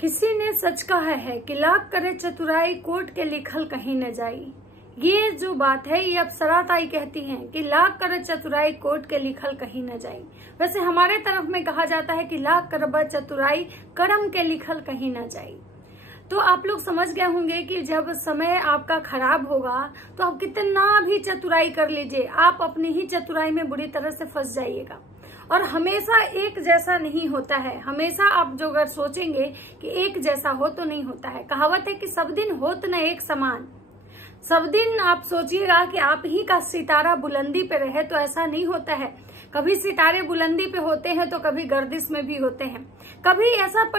किसी ने सच कहा है कि लाख करे चतुराई कोट के लिखल कहीं न जाई। ये जो बात है ये अप्सरा ताई कहती हैं कि लाख करे चतुराई कोट के लिखल कहीं न जाई। वैसे हमारे तरफ में कहा जाता है कि लाख करबा चतुराई करम के लिखल कहीं न जाई। तो आप लोग समझ गए होंगे कि जब समय आपका खराब होगा तो आप कितना भी चतुराई कर लीजिए, आप अपनी ही चतुराई में बुरी तरह से फंस जाइएगा। और हमेशा एक जैसा नहीं होता है। हमेशा आप जो अगर सोचेंगे कि एक जैसा हो तो नहीं होता है। कहावत है कि सब दिन होत न एक समान। सब दिन आप सोचिएगा कि आप ही का सितारा बुलंदी पे रहे तो ऐसा नहीं होता है। कभी सितारे बुलंदी पे होते हैं तो कभी गर्दिश में भी होते हैं। कभी ऐसा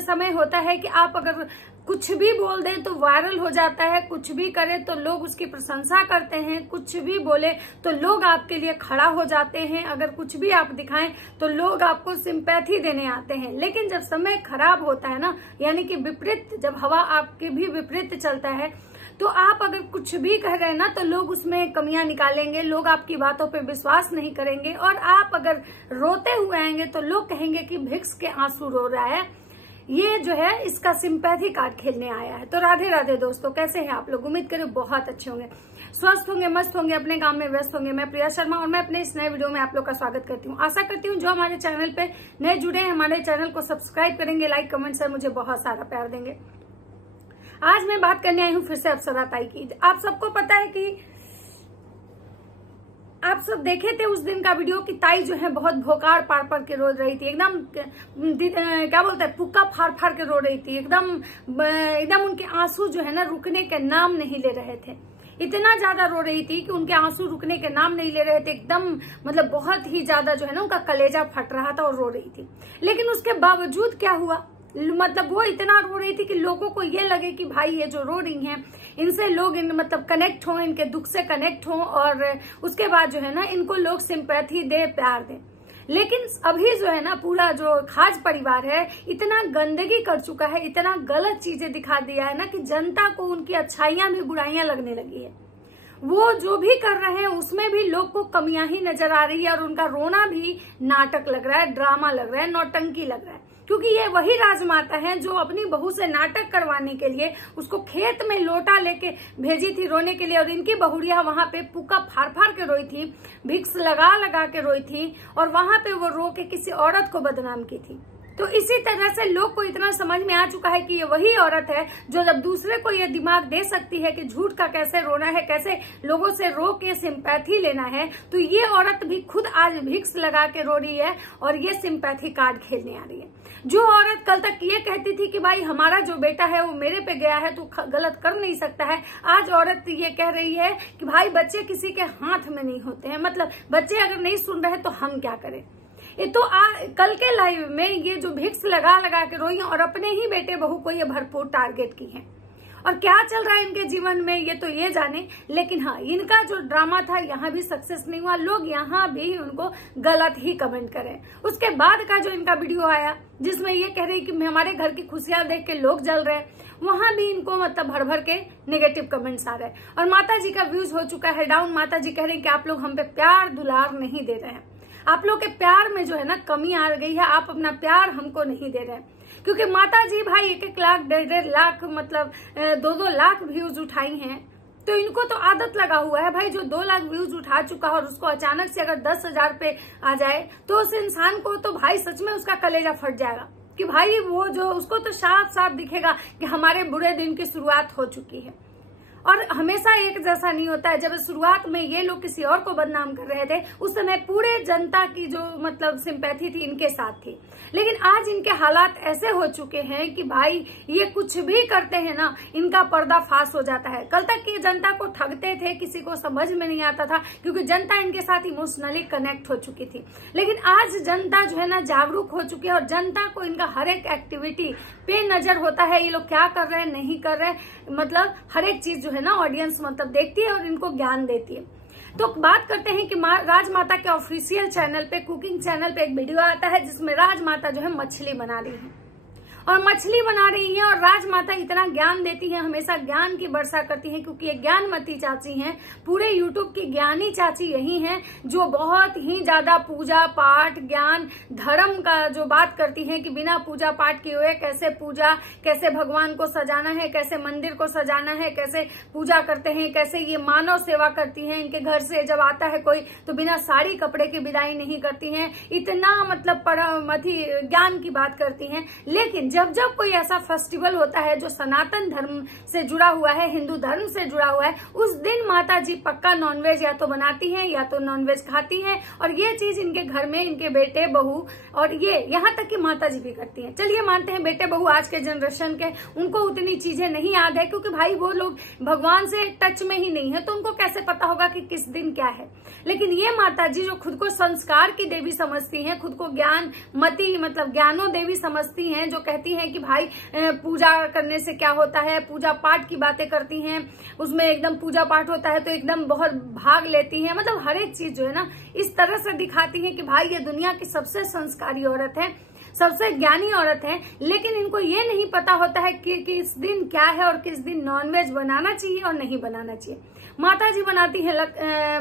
समय होता है कि आप अगर कुछ भी बोल दें तो वायरल हो जाता है, कुछ भी करें तो लोग उसकी प्रशंसा करते हैं, कुछ भी बोले तो लोग आपके लिए खड़ा हो जाते हैं, अगर कुछ भी आप दिखाएं तो लोग आपको सिंपैथी देने आते हैं। लेकिन जब समय खराब होता है ना, यानी कि विपरीत, जब हवा आपके भी विपरीत चलता है तो आप अगर कुछ भी कह रहे हैं ना तो लोग उसमें कमियां निकालेंगे, लोग आपकी बातों पे विश्वास नहीं करेंगे। और आप अगर रोते हुए आएंगे तो लोग कहेंगे कि भिक्स के आंसू रो रहा है, ये जो है इसका सिंपैथी कार्ड खेलने आया है। तो राधे राधे दोस्तों, कैसे हैं आप लोग? उम्मीद करें बहुत अच्छे होंगे, स्वस्थ होंगे, मस्त होंगे, अपने काम में व्यस्त होंगे। मैं प्रिया शर्मा और मैं अपने इस नए वीडियो में आप लोग का स्वागत करती हूँ। आशा करती हूँ जो हमारे चैनल पे नए जुड़े हैं हमारे चैनल को सब्सक्राइब करेंगे, लाइक कमेंट से मुझे बहुत सारा प्यार देंगे। आज मैं बात करने आई हूँ फिर से अप्सरा ताई की। आप सबको पता है कि आप सब देखे थे उस दिन का वीडियो कि ताई जो है बहुत भोकाड़ पार पार के रो रही थी, एकदम क्या बोलते हैं, पुक्का फाड़ फाड़ के रो रही थी, एकदम उनके आंसू जो है ना रुकने के नाम नहीं ले रहे थे। इतना ज्यादा रो रही थी कि उनके आंसू रुकने के नाम नहीं ले रहे थे। एकदम मतलब बहुत ही ज्यादा जो है ना उनका कलेजा फट रहा था और रो रही थी। लेकिन उसके बावजूद क्या हुआ, मतलब वो इतना रो रही थी कि लोगों को ये लगे कि भाई ये जो रो रही हैं इनसे लोग मतलब कनेक्ट हो, इनके दुख से कनेक्ट हो, और उसके बाद जो है ना इनको लोग सिंपैथी दे, प्यार दे। लेकिन अभी जो है ना पूरा जो खाज परिवार है इतना गंदगी कर चुका है, इतना गलत चीजें दिखा दिया है ना कि जनता को उनकी अच्छाइयां भी बुराइयां लगने लगी है। वो जो भी कर रहे हैं उसमें भी लोग को कमियां ही नजर आ रही है और उनका रोना भी नाटक लग रहा है, ड्रामा लग रहा है, नौटंकी लग रहा है। क्योंकि ये वही राजमाता हैं जो अपनी बहू से नाटक करवाने के लिए उसको खेत में लोटा लेके भेजी थी रोने के लिए, और इनकी बहुरिया वहां पे पुक्का फाड़ फाड़ के रोई थी, भिक्स लगा लगा के रोई थी, और वहां पे वो रो के किसी औरत को बदनाम की थी। तो इसी तरह से लोग को इतना समझ में आ चुका है कि ये वही औरत है जो जब दूसरे को ये दिमाग दे सकती है कि झूठ का कैसे रोना है, कैसे लोगों से रो के सिंपैथी लेना है, तो ये औरत भी खुद आज भिक्स लगा के रो रही है और ये सिंपैथी कार्ड खेलने आ रही है। जो औरत कल तक ये कहती थी कि भाई हमारा जो बेटा है वो मेरे पे गया है तो गलत कर नहीं सकता है, आज औरत ये कह रही है कि भाई बच्चे किसी के हाथ में नहीं होते हैं, मतलब बच्चे अगर नहीं सुन रहे तो हम क्या करें। ये तो कल के लाइव में ये जो भिक्स लगा लगा के रोई और अपने ही बेटे बहू को ये भरपूर टारगेट की है। और क्या चल रहा है इनके जीवन में ये तो ये जाने, लेकिन हाँ इनका जो ड्रामा था यहाँ भी सक्सेस नहीं हुआ, लोग यहाँ भी उनको गलत ही कमेंट करें। उसके बाद का जो इनका वीडियो आया जिसमें ये कह रही कि हमारे घर की खुशियां देख के लोग जल रहे हैं, वहां भी इनको मतलब भर भर के नेगेटिव कमेंट्स आ रहे हैं। और माता जी का व्यूज हो चुका है डाउन। माता जी कह रही कि आप लोग हम पे प्यार दुलार नहीं दे रहे हैं, आप लोग के प्यार में जो है ना कमी आ गई है, आप अपना प्यार हमको नहीं दे रहे हैं। क्योंकि माता जी भाई 1-1 लाख 1.5 लाख मतलब 2-2 लाख व्यूज उठाई हैं, तो इनको तो आदत लगा हुआ है भाई। जो 2 लाख व्यूज उठा चुका है और उसको अचानक से अगर 10,000 पे आ जाए तो उस इंसान को तो भाई सच में उसका कलेजा फट जाएगा कि भाई वो जो उसको तो साफ साफ दिखेगा कि हमारे बुरे दिन की शुरुआत हो चुकी है। और हमेशा एक जैसा नहीं होता है। जब शुरुआत में ये लोग किसी और को बदनाम कर रहे थे उस समय पूरे जनता की जो मतलब सिंपैथी थी इनके साथ थी, लेकिन आज इनके हालात ऐसे हो चुके हैं कि भाई ये कुछ भी करते हैं ना इनका पर्दाफाश हो जाता है। कल तक ये जनता को ठगते थे, किसी को समझ में नहीं आता था क्योंकि जनता इनके साथ इमोशनली कनेक्ट हो चुकी थी। लेकिन आज जनता जो है ना जागरूक हो चुकी है और जनता को इनका हर एक एक्टिविटी पे नजर होता है, ये लोग क्या कर रहे हैं नहीं कर रहे, मतलब हर एक चीज जो है ना ऑडियंस मतलब देखती है और इनको ज्ञान देती है। तो बात करते हैं कि राजमाता के ऑफिशियल चैनल पे, कुकिंग चैनल पे एक वीडियो आता है जिसमें राजमाता जो है मछली बना रही है और मछली बना रही हैं। और राजमाता इतना ज्ञान देती हैं, हमेशा ज्ञान की वर्षा करती हैं, क्योंकि ये ज्ञानमती चाची हैं। पूरे यूट्यूब की ज्ञानी चाची यही हैं, जो बहुत ही ज्यादा पूजा पाठ ज्ञान धर्म का जो बात करती हैं कि बिना पूजा पाठ किए हुए कैसे पूजा, कैसे भगवान को सजाना है, कैसे मंदिर को सजाना है, कैसे पूजा करते हैं, कैसे ये मानव सेवा करती हैं। इनके घर से जब आता है कोई तो बिना साड़ी कपड़े की विदाई नहीं करती हैं। इतना मतलब ज्ञान की बात करती हैं। लेकिन जब जब कोई ऐसा फेस्टिवल होता है जो सनातन धर्म से जुड़ा हुआ है, हिंदू धर्म से जुड़ा हुआ है, उस दिन माता जी पक्का नॉनवेज या तो बनाती हैं या तो नॉनवेज खाती हैं। और ये चीज इनके घर में इनके बेटे बहू और ये यहाँ तक कि माता जी भी करती हैं। चलिए मानते हैं बेटे बहू आज के जनरेशन के, उनको उतनी चीजें नहीं याद है, क्योंकि भाई वो लोग भगवान से टच में ही नहीं है, तो उनको कैसे पता होगा कि किस दिन क्या है। लेकिन ये माता जी जो खुद को संस्कार की देवी समझती हैं, खुद को ज्ञान मती मतलब ज्ञानो देवी समझती हैं, जो कहती हैं कि भाई पूजा करने से क्या होता है, पूजा पाठ की बातें करती हैं, उसमें एकदम पूजा पाठ होता है तो एकदम बहुत भाग लेती हैं। मतलब हर एक चीज जो है ना इस तरह से दिखाती है कि भाई ये दुनिया की सबसे संस्कारी औरत है, सबसे ज्ञानी औरत है। लेकिन इनको ये नहीं पता होता है कि किस दिन क्या है और किस दिन नॉनवेज बनाना चाहिए और नहीं बनाना चाहिए। माता जी बनाती है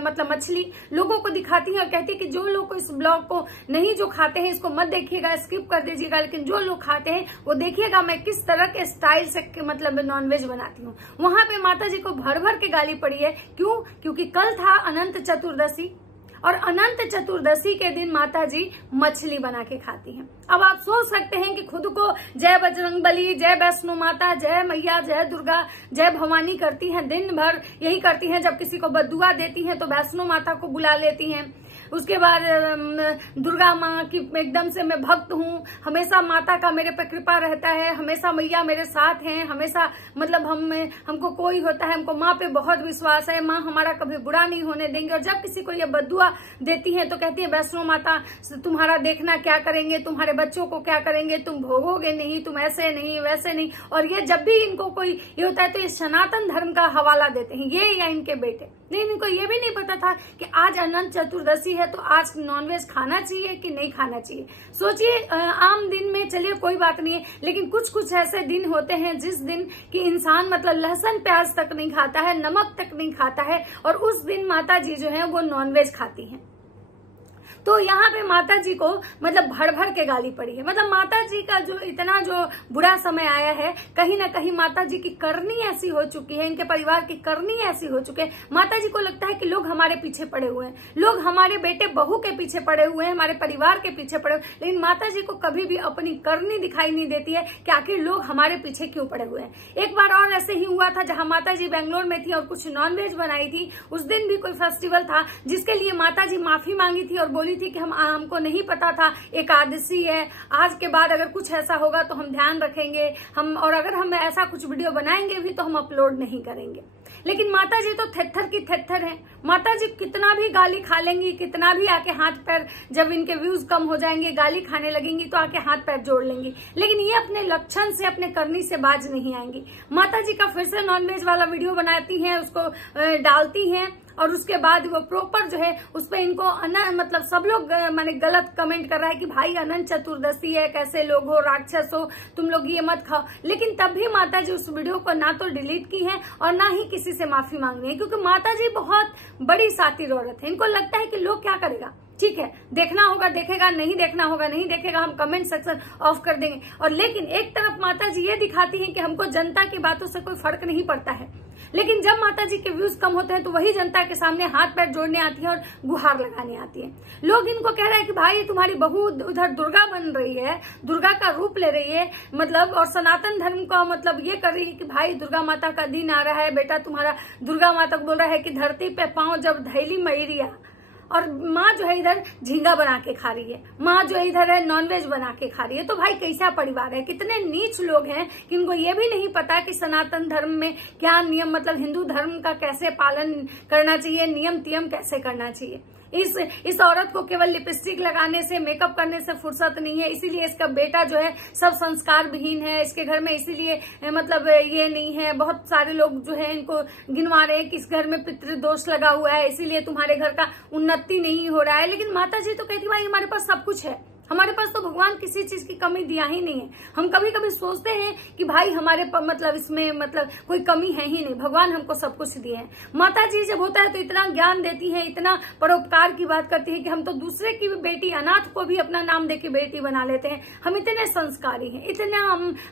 मतलब मछली, लोगों को दिखाती है और कहती है कि जो लोग इस ब्लॉग को नहीं जो खाते हैं इसको मत देखिएगा, स्किप कर दीजिएगा, लेकिन जो लोग खाते हैं वो देखिएगा मैं किस तरह के स्टाइल से मतलब नॉनवेज बनाती हूँ। वहां पे माता जी को भर भर के गाली पड़ी है। क्यों? क्योंकि कल था अनंत चतुर्दशी और अनंत चतुर्दशी के दिन माता जी मछली बना के खाती हैं। अब आप सोच सकते हैं कि खुद को जय बजरंगबली, जय वैष्णो माता, जय मैया, जय दुर्गा, जय भवानी करती हैं, दिन भर यही करती हैं। जब किसी को बद्दुआ देती हैं तो वैष्णो माता को बुला लेती हैं। उसके बाद दुर्गा माँ की एकदम से मैं भक्त हूँ, हमेशा माता का मेरे पे कृपा रहता है, हमेशा मैया मेरे साथ हैं, हमेशा मतलब हमको कोई होता है, हमको माँ पे बहुत विश्वास है, माँ हमारा कभी बुरा नहीं होने देंगे। और जब किसी को ये बद्दुआ देती है तो कहती है वैष्णो माता तुम्हारा देखना क्या करेंगे, तुम्हारे बच्चों को क्या करेंगे, तुम भोगोगे नहीं, तुम ऐसे नहीं वैसे नहीं। और ये जब भी इनको कोई ये होता है तो ये सनातन धर्म का हवाला देते हैं, ये या इनके बेटे। नहीं, इनको ये भी नहीं पता था कि आज अनंत चतुर्दशी है तो आज नॉनवेज खाना चाहिए कि नहीं खाना चाहिए। सोचिए आम दिन में चलिए कोई बात नहीं है, लेकिन कुछ कुछ ऐसे दिन होते हैं जिस दिन कि इंसान मतलब लहसुन प्याज तक नहीं खाता है, नमक तक नहीं खाता है, और उस दिन माता जी जो है वो नॉनवेज खाती हैं। तो यहाँ पे माता जी को मतलब भर भर के गाली पड़ी है। मतलब माता जी का जो इतना जो बुरा समय आया है, कहीं ना कहीं माता जी की करनी ऐसी हो चुकी है, इनके परिवार की करनी ऐसी हो चुकी है। माता जी को लगता है कि लोग हमारे पीछे पड़े हुए हैं, लोग हमारे बेटे बहू के पीछे पड़े हुए हैं, हमारे परिवार के पीछे पड़े हुए, लेकिन माता जी को कभी भी अपनी करनी दिखाई नहीं देती है कि आखिर लोग हमारे पीछे क्यों पड़े हुए हैं। एक बार और ऐसे ही हुआ था जहां माता जी बेंगलोर में थी और कुछ नॉनवेज बनाई थी। उस दिन भी कोई फेस्टिवल था जिसके लिए माता जी माफी मांगी थी और बोली थी कि हमको नहीं पता था, एकादशी है, आज के बाद अगर कुछ ऐसा होगा तो हम ध्यान रखेंगे, और अगर हम ऐसा कुछ वीडियो बनाएंगे भी तो हम अपलोड नहीं करेंगे। लेकिन माता जी तो थेथर की थेथर है। माता जी कितना भी गाली खा लेंगी, कितना भी आके हाथ पैर, जब इनके व्यूज कम हो जाएंगे गाली खाने लगेंगी तो आके हाथ पैर जोड़ लेंगी, लेकिन ये अपने लक्षण से अपने करनी से बाज नहीं आएंगी। माता जी का फिर से नॉनवेज वाला वीडियो बनाती हैं, उसको डालती हैं और उसके बाद वो प्रॉपर जो है उस पर इनको मतलब सब लोग माने गलत कमेंट कर रहा है कि भाई अनंत चतुर्दशी है, कैसे लोग हो, राक्षस हो, तुम लोग ये मत खाओ। लेकिन तब भी माता जी उस वीडियो को ना तो डिलीट की है और ना ही किसी से माफी मांगनी है, क्योंकि माता जी बहुत बड़ी सातिर औरत है। इनको लगता है कि लोग क्या करेगा, ठीक है देखना होगा देखेगा, नहीं देखना होगा नहीं देखेगा, हम कमेंट सेक्शन ऑफ कर देंगे। और लेकिन एक तरफ माता जी ये दिखाती है कि हमको जनता की बातों से कोई फर्क नहीं पड़ता है, लेकिन जब माता जी के व्यूज कम होते हैं तो वही जनता के सामने हाथ पैर जोड़ने आती है और गुहार लगाने आती है। लोग इनको कह रहे हैं कि भाई तुम्हारी बहू उधर दुर्गा बन रही है, दुर्गा का रूप ले रही है, मतलब और सनातन धर्म का मतलब ये कर रही है कि भाई दुर्गा माता का दिन आ रहा है, बेटा तुम्हारा दुर्गा माता को बोल रहा है कि धरती पे पांव जब धैली मैरिया, और माँ जो है इधर झींगा बना के खा रही है, माँ जो इधर है नॉनवेज बना के खा रही है। तो भाई कैसा परिवार है, कितने नीच लोग हैं कि इनको ये भी नहीं पता कि सनातन धर्म में क्या नियम, मतलब हिंदू धर्म का कैसे पालन करना चाहिए, नियम तियम कैसे करना चाहिए। इस औरत को केवल लिपस्टिक लगाने से, मेकअप करने से फुर्सत नहीं है, इसीलिए इसका बेटा जो है सब संस्कार विहीन है इसके घर में, इसीलिए मतलब ये नहीं है। बहुत सारे लोग जो है इनको गिनवा रहे हैं कि इस घर में पितृदोष लगा हुआ है, इसीलिए तुम्हारे घर का उन्नति नहीं हो रहा है। लेकिन माता जी तो कहती भाई हमारे पास सब कुछ है, हमारे पास तो भगवान किसी चीज की कमी दिया ही नहीं है। हम कभी कभी सोचते हैं कि भाई हमारे मतलब इसमें मतलब कोई कमी है ही नहीं, भगवान हमको सब कुछ दिए हैं। माता जी जब होता है तो इतना ज्ञान देती है, इतना परोपकार की बात करती है कि हम तो दूसरे की बेटी, अनाथ को भी अपना नाम दे के बेटी बना लेते हैं। हम इतने संस्कारी हैं, इतना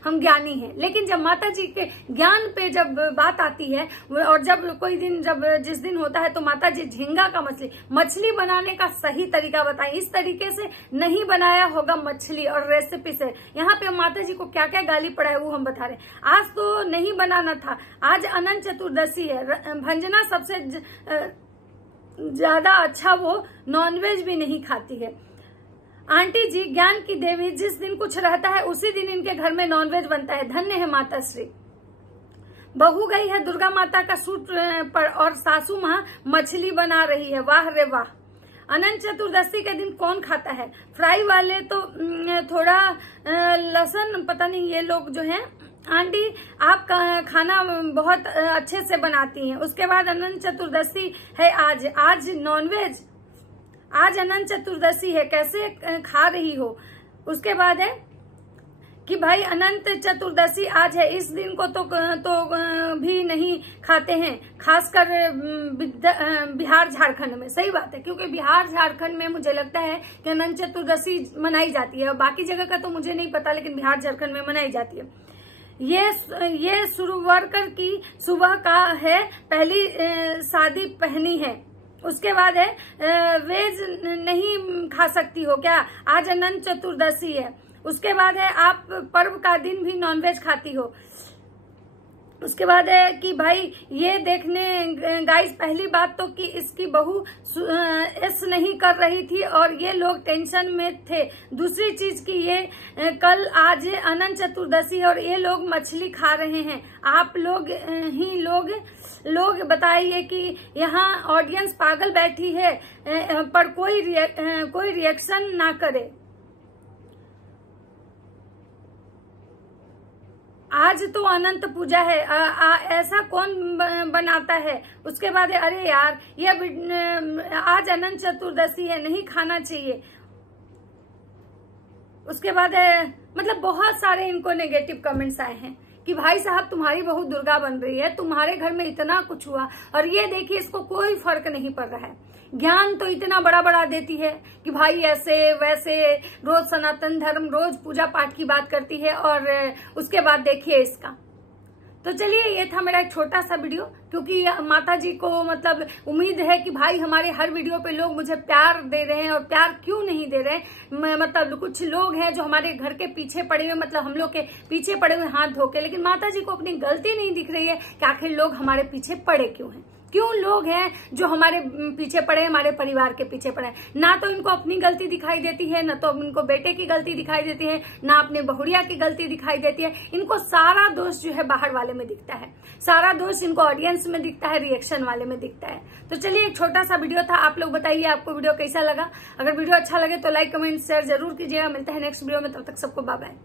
हम ज्ञानी हैं। लेकिन जब माता जी के ज्ञान पे जब बात आती है और जब कोई दिन जिस दिन होता है तो माता जी झींगा का मछली बनाने का सही तरीका बताएं। इस तरीके से नहीं बनाया होगा मछली और रेसिपी से। यहाँ पे माता जी को क्या क्या गाली पड़ा है वो हम बता रहे हैं। आज तो नहीं बनाना था, आज अनंत चतुर्दशी है। भंजना सबसे ज्यादा अच्छा वो नॉनवेज भी नहीं खाती है। आंटी जी ज्ञान की देवी, जिस दिन कुछ रहता है उसी दिन इनके घर में नॉनवेज बनता है। धन्य है माता श्री। बहू गई है दुर्गा माता का सूट पर और सासू माँ मछली बना रही है। वाह रे वाह। अनंत चतुर्दशी के दिन कौन खाता है? फ्राई वाले तो थोड़ा लहसुन, पता नहीं ये लोग जो हैं। आंटी आप खाना बहुत अच्छे से बनाती हैं। उसके बाद अनंत चतुर्दशी है आज नॉनवेज, आज अनंत चतुर्दशी है, कैसे खा रही हो? उसके बाद है कि भाई अनंत चतुर्दशी आज है, इस दिन को तो भी नहीं खाते हैं, खासकर बिहार झारखंड में। सही बात है, क्योंकि बिहार झारखंड में मुझे लगता है कि अनंत चतुर्दशी मनाई जाती है। बाकी जगह का तो मुझे नहीं पता, लेकिन बिहार झारखंड में मनाई जाती है। ये शुरुवर्कर की सुबह का है, पहली शादी पहनी है। उसके बाद है वेज नहीं खा सकती हो क्या? आज अनंत चतुर्दशी है। उसके बाद है आप पर्व का दिन भी नॉनवेज खाती हो। उसके बाद है कि भाई ये देखने गाइस, पहली बात तो कि इसकी बहू ऐस नहीं कर रही थी और ये लोग टेंशन में थे। दूसरी चीज कि ये कल आज अनंत चतुर्दशी और ये लोग मछली खा रहे हैं। आप लोग ही लोग बताइए कि यहाँ ऑडियंस पागल बैठी है पर कोई रिएक्शन ना करे। आज तो अनंत पूजा है, ऐसा कौन बनाता है? उसके बाद है अरे यार ये आज अनंत चतुर्दशी है, नहीं खाना चाहिए। उसके बाद है मतलब बहुत सारे इनको नेगेटिव कमेंट्स आए हैं कि भाई साहब तुम्हारी बहू दुर्गा बन रही है, तुम्हारे घर में इतना कुछ हुआ और ये देखिए इसको कोई फर्क नहीं पड़ रहा है। ज्ञान तो इतना बड़ा बड़ा देती है कि भाई ऐसे वैसे, रोज सनातन धर्म, रोज पूजा पाठ की बात करती है और उसके बाद देखिए इसका। तो चलिए ये था मेरा एक छोटा सा वीडियो, क्योंकि माता जी को मतलब उम्मीद है कि भाई हमारे हर वीडियो पे लोग मुझे प्यार दे रहे हैं। और प्यार क्यों नहीं दे रहे हैं, मतलब कुछ लोग हैं जो हमारे घर के पीछे पड़े हुए, मतलब हम लोग के पीछे पड़े हुए हाथ धो के, लेकिन माता जी को अपनी गलती नहीं दिख रही है कि आखिर लोग हमारे पीछे पड़े क्यों हैं। क्यों लोग हैं जो हमारे पीछे पड़े, हमारे परिवार के पीछे पड़े। ना तो इनको अपनी गलती दिखाई देती है, ना तो इनको बेटे की गलती दिखाई देती है, ना अपने बहुरिया की गलती दिखाई देती है। इनको सारा दोष जो है बाहर वाले में दिखता है, सारा दोष इनको ऑडियंस में दिखता है, रिएक्शन वाले में दिखता है। तो चलिए एक छोटा सा वीडियो था, आप लोग बताइए आपको वीडियो कैसा लगा। अगर वीडियो अच्छा लगे तो लाइक कमेंट शेयर जरूर कीजिएगा। मिलते हैं नेक्स्ट वीडियो में, तब तक सबको बाय बाय।